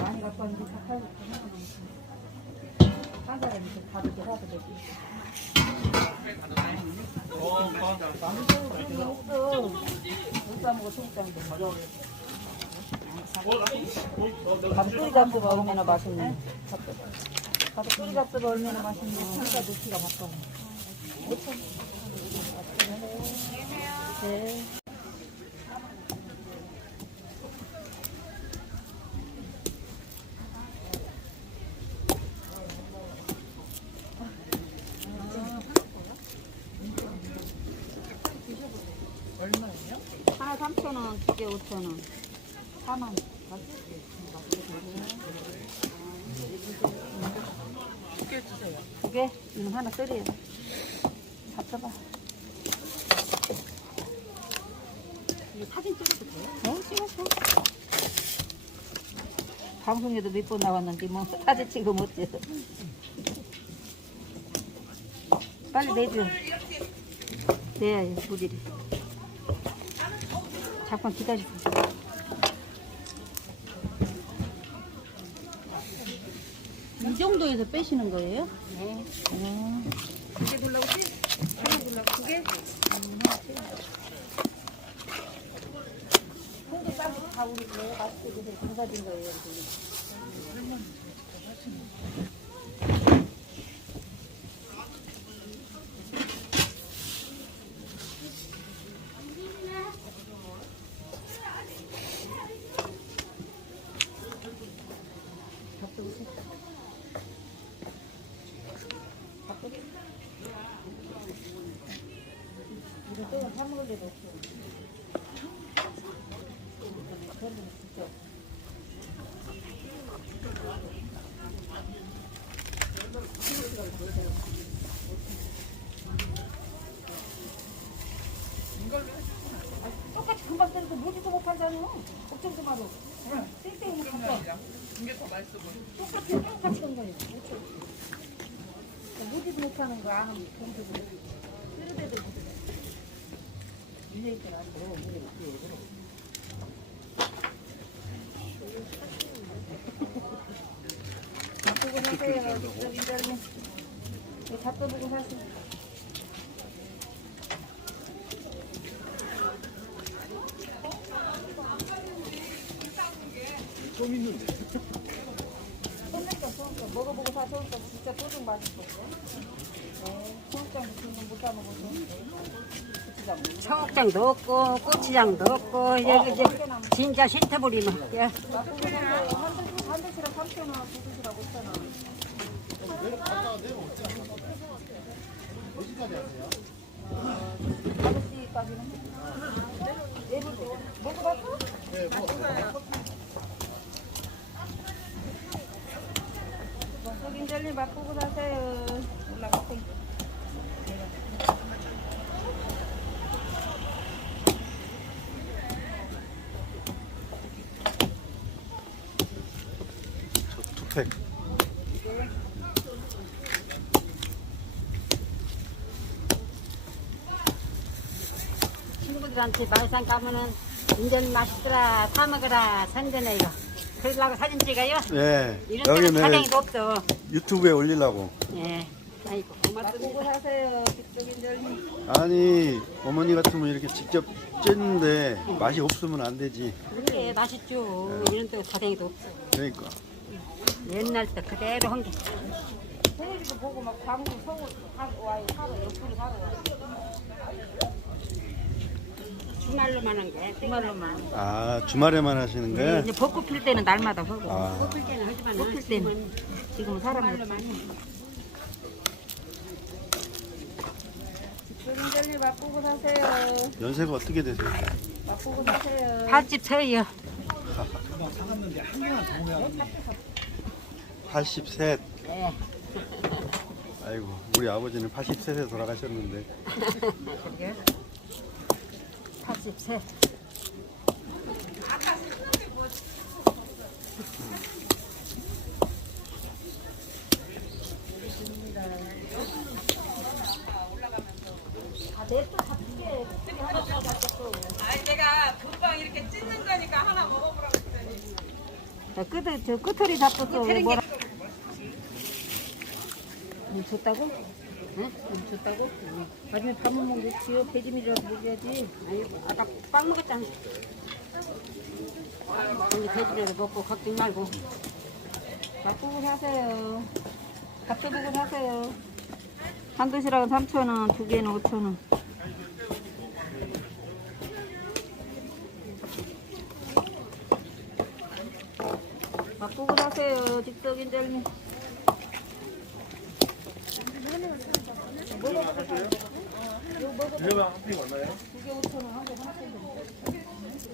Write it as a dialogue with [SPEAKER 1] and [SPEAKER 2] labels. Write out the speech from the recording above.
[SPEAKER 1] 많이 갖고 왔는데 다 팔고 한 사람이 좀 밥을 좀 사도 되지. 못 사먹어 통장도 밥도 감도 먹으면 맛있네. 가득 잡수가 얼마나 맛있네. 한가 놓기가 바꿔. 네. 하나 3,000원, 두 개 5,000원. 4만. 두 개 주세요. 두 개? 이건 하나 쓰래요. 잡숴봐.
[SPEAKER 2] 이거 사진 찍어도 돼요?
[SPEAKER 1] 어, 찍었어. 방송에도 몇 번 나왔는데 뭐 사진 찍으면 어째. 빨리 내줘. 내야지, 무리를. 잠깐 기다리세요. 이 정도에서 빼시는 거예요?
[SPEAKER 2] 네.
[SPEAKER 1] 어.
[SPEAKER 2] 두개 돌라고 지 하나 돌라고 두 개?
[SPEAKER 1] 홍대 쌀다 우리 왜 맛있게 드세요? 공사진 거예요, 데도 없어. 똑같이 금방 때리고 무지도 못하잖아. 걱정 좀 마라. 땡땡이 못 갖고.
[SPEAKER 2] 이게 더 맛있어 보여.
[SPEAKER 1] 똑같이 똑같이 한 거예요. 무지도 못하는 거 경주도. 밀려 있더라고. 바꾸고 사세요. 저기 저기. 이거 갖다 보고 사세요. 손님과 소금과 진짜 소금 맛있었어. 네, 무슨 못.
[SPEAKER 2] 청국장도 없고 고추장도 없고 여기 이제 진짜 신태부리 먹게.
[SPEAKER 1] 나쁘고 사세요. 한 대씩 한 대씩랑 3천 원, 두 대씩랑 5천 원. 다섯 시까지는? 내일 먹어봤어? 네, 먹어봤어요. 맛보고 사세요. 올라가세요.
[SPEAKER 3] 투팩.
[SPEAKER 2] 친구들한테 마을산 가면은 인전 맛있더라 사 먹어라 선전해요. 그러려고 사진 찍어요?
[SPEAKER 3] 예.
[SPEAKER 2] 이런
[SPEAKER 3] 여기는
[SPEAKER 2] 사장이도 없어.
[SPEAKER 3] 유튜브에 올리려고.
[SPEAKER 2] 예. 아이고
[SPEAKER 1] 맛보고
[SPEAKER 2] 고맙습니다.
[SPEAKER 1] 사세요. 속인절리.
[SPEAKER 3] 아니 어머니 같으면 이렇게 직접 찌는데 맛이 없으면 안 되지.
[SPEAKER 2] 그래 맛있죠. 이런 데 사장이도 없어.
[SPEAKER 3] 그러니까.
[SPEAKER 2] 옛날 때 그대로 한 게.
[SPEAKER 1] 텔레비전 보고 막 광고 서울 하고 와요. 사러 옆으로 사러 와요.
[SPEAKER 2] 주말로만 한 게.
[SPEAKER 1] 주말로만.
[SPEAKER 3] 아 주말에만 하시는 거예요?
[SPEAKER 1] 네, 이제 벚꽃 필 때는 날마다 하고.
[SPEAKER 3] 아
[SPEAKER 2] 뽑힐 때는 하지만
[SPEAKER 1] 뽑힐 때는 지금 사람으로만. 주름젤리 맛보고 사세요.
[SPEAKER 3] 연세가 어떻게 되세요?
[SPEAKER 1] 맛보고 사세요.
[SPEAKER 2] 밭집 서요.
[SPEAKER 3] 83. 아이고 우리 아버지는 83세 돌아가셨는데.
[SPEAKER 1] 43. 저 끝털이 잡혔어. 뭐라? 뭐 줬다고? 응? 물 줬다고? 응. 나중에 밥은 먹고 지어 배지밀이라도 먹여야지.
[SPEAKER 2] 아니, 아까 빵 먹었잖아. 언니 돼지라도 먹고 걱정 말고.
[SPEAKER 1] 바꾸고 사세요. 밥도 보고 사세요. 한 도시락은 3,000원, 두 개는 5,000원. 바꾸고 사세요, 직석인절미.
[SPEAKER 4] 이거 한瓶얼마예요?
[SPEAKER 1] 두개 5,000원, 한개 3,000원.